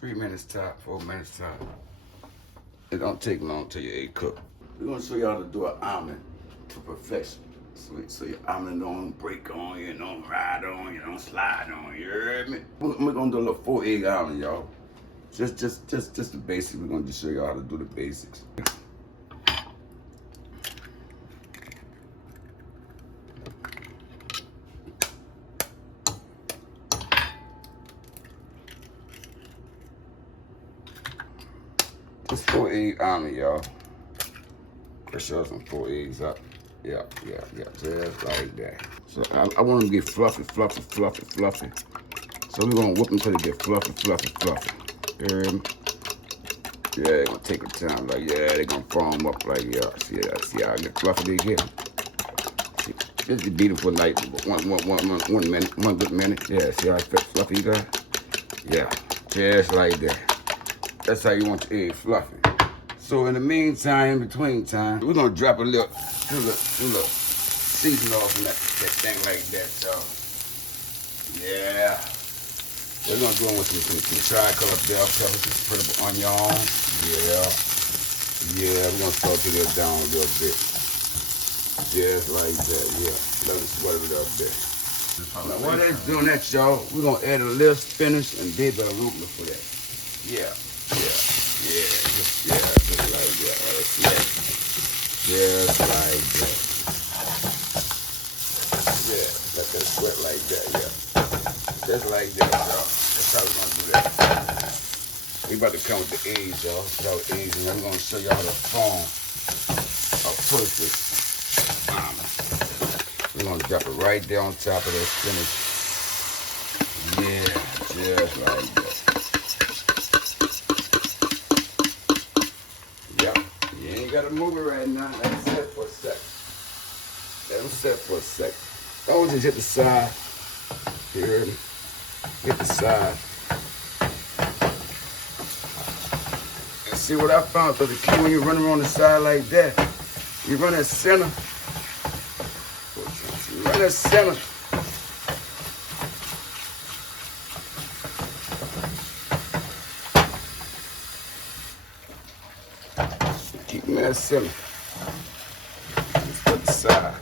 3 minutes top, 4 minutes top. It don't take long till your egg cook. We're gonna show you how to do an omelet to perfection. So your omelet don't break on you, don't ride on you, don't slide on you, you heard me? We're gonna do a little 4-egg omelet, y'all. Just the basics. We're gonna just show you how to do the basics. Just 4-egg omelet, y'all. Crush us some 4 eggs up. Yeah, just like that. So I want them to get fluffy. So we're gonna whip them till they get fluffy. You heard me? Yeah, they're gonna take a time, like, yeah, they're gonna foam up like, yeah. See how get fluffy they get? See, just beat them for like 1 good minute. Yeah, see how fluffy you got? Yeah, just like that. That's how you want your egg fluffy. So in the meantime, in between time, we're gonna drop a little season off in that thing like that, so yeah. We're gonna do it with some tricolor bell peppers, some spreadable onion. Yeah, we're gonna saute this down a little bit. Just like that, yeah. Let it sweat it up there. Now while that's doing that, y'all, we're gonna add a little spinach and baby arugula for that. Yeah, just like that. Just like that. Yeah, let that sweat like that, yeah. Just like that, y'all. That's how we're gonna do that. We about to come with the eggs, y'all. Without eggs, and we're gonna show y'all how to form a perfect omelet. We're gonna drop it right there on top of that spinach. Yeah, just like that. Yep, you ain't gotta move it right now. Let it set for a second. Don't just hit the side. You heard me? Hit the side. And see what I found, though, the key when you run around the side like that, you run that center. You run that center. Keep them that center. Just put the sides.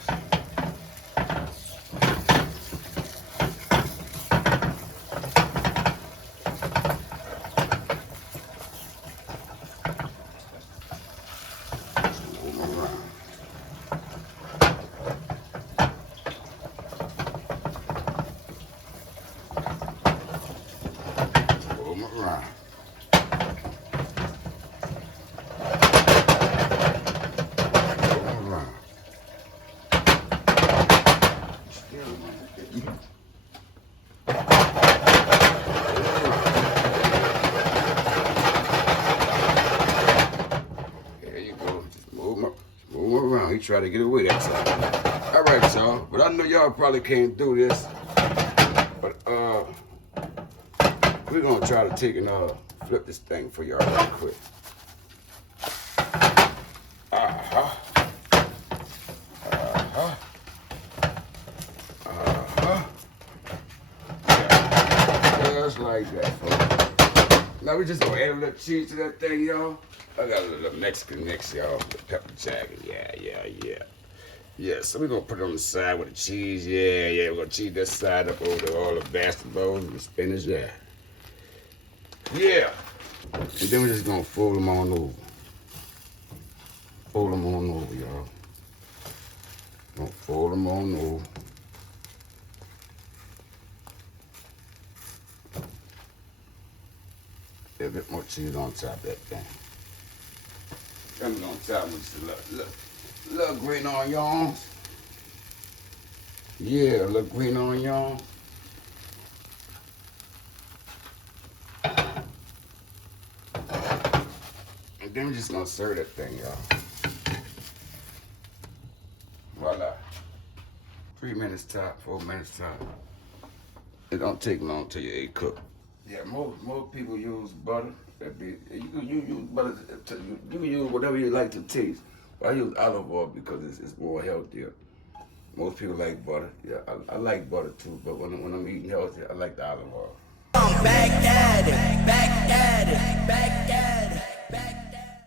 There you go. Just move around. He tried to get away that time. All right, y'all. But I know y'all probably can't do this. But we're gonna try to take and flip this thing for y'all real quick. Just like that, folks. Now we just gonna add a little cheese to that thing, y'all. I got a little Mexican mix, y'all. The pepper jack. Yeah, so we're gonna put it on the side with the cheese. Yeah. We're gonna cheese that side up over all the vegetables and the spinach there. Yeah. And then we're just gonna fold them on over. Fold them on over, y'all. Gonna fold them on over. A bit more cheese on top of that thing. Then we're gonna top with just a little green onions. Yeah, a little green onion. And then we're just gonna serve that thing, y'all. Voila. 3 minutes top, 4 minutes top. It don't take long till your egg cook. Yeah, most people use butter. You use butter. You can use whatever you like to taste. But I use olive oil because it's more healthier. Most people like butter. Yeah, I like butter too. But when I'm eating healthy, I like the olive oil. I'm back at it.